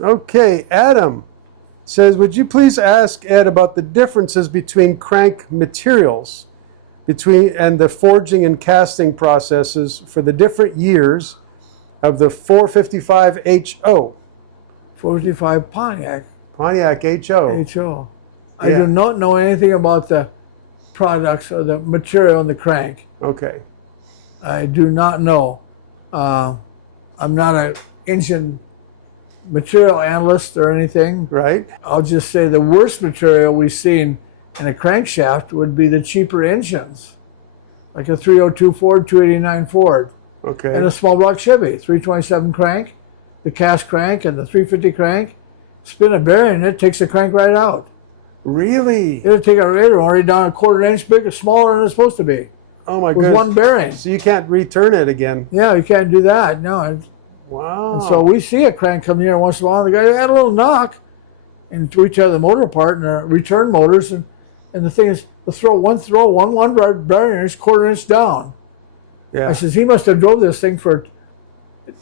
Okay, Adam says, would you please ask Ed about the differences between crank materials and the forging and casting processes for the different years of the 455 HO? 455 Pontiac. Pontiac HO. HO. I do not know anything about the products or the material in the crank. Okay. I do not know. I'm not an engine material analyst or anything. Right. I'll just say the worst material we've seen in a crankshaft would be the cheaper engines, like a 302 Ford, 289 Ford, Okay. and a small block Chevy, 327 crank, the cast crank and the 350 crank. Spin a bearing, it takes the crank right out. Really? It'll take a radar already down a quarter inch bigger, smaller than it's supposed to be. Oh my With goodness. one bearing. So you can't return it again. Yeah, you can't do that. No. Wow. And so we see a crank come here once in a while. The guy had a little knock, and we tear the motor apart and return motors. And the thing is, one bearing is quarter inch down. Yeah. I says he must have drove this thing for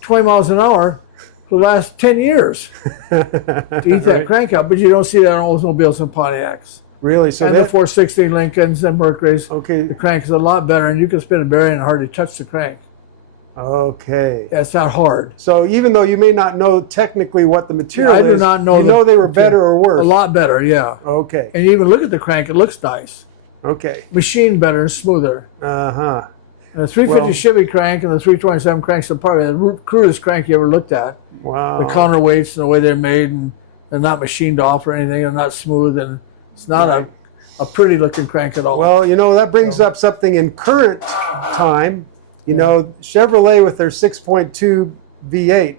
20 miles an hour for the last 10 years to eat that crank out. But you don't see that on Oldsmobiles and Pontiacs. Really? So and the 416 Lincolns and Mercury's. Okay. The crank is a lot better, and you can spin a bearing and hardly touch the crank. Okay. Yeah, it's not hard. So even though you may not know technically what the material I is, do not know. You know they were better or worse. A lot better, yeah. Okay. And you even look at the crank; it looks nice. Okay. Machined better and smoother. Uh-huh. And the 350 Chevy crank and the 327 cranks are probably the crudest crank you ever looked at. Wow. The counterweights and the way they're made, and they're not machined off or anything. They're not smooth, and it's not a pretty looking crank at all. Well, you know, that brings up something in current time. You know, Chevrolet with their 6.2 V8,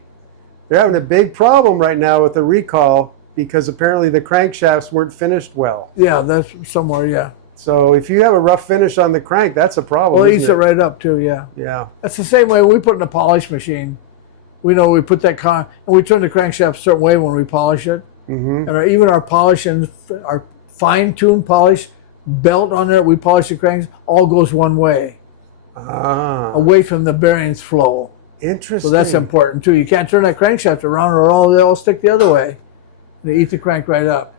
they're having a big problem right now with the recall because apparently the crankshafts weren't finished well. Yeah, that's somewhere, yeah. So if you have a rough finish on the crank, that's a problem. Well, it eats it right up too, yeah. Yeah. That's the same way we put in a polish machine. We know we put that and we turn the crankshaft a certain way when we polish it. Mm-hmm. And even our polish and our fine-tuned polish belt on there, we polish the cranks, all goes one way. Ah. Away from the bearings flow. Interesting. So that's important too. You can't turn that crankshaft around or they all stick the other way. They eat the crank right up.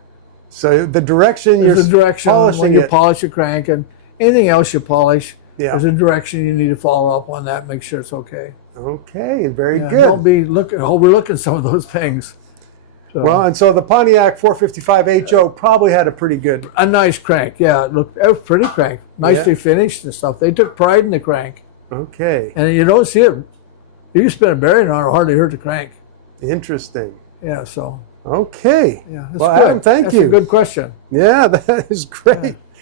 So the direction There's a direction polishing when you it. polish a crank, and anything else you polish, Yeah. there's a direction you need to follow up on that, make sure it's okay. Okay, very Yeah, good. Don't be overlooking some of those things. So, Well, and so the Pontiac 455 HO probably had a pretty good. a nice crank, yeah. It was a pretty crank, nicely finished and stuff. They took pride in the crank, Okay, and you don't see it. You can spin a bearing on it, hardly hurt the crank. interesting. Yeah, so Okay. yeah, that's Well, good. Adam, thank That's you. a good question. Yeah, that is great. Yeah.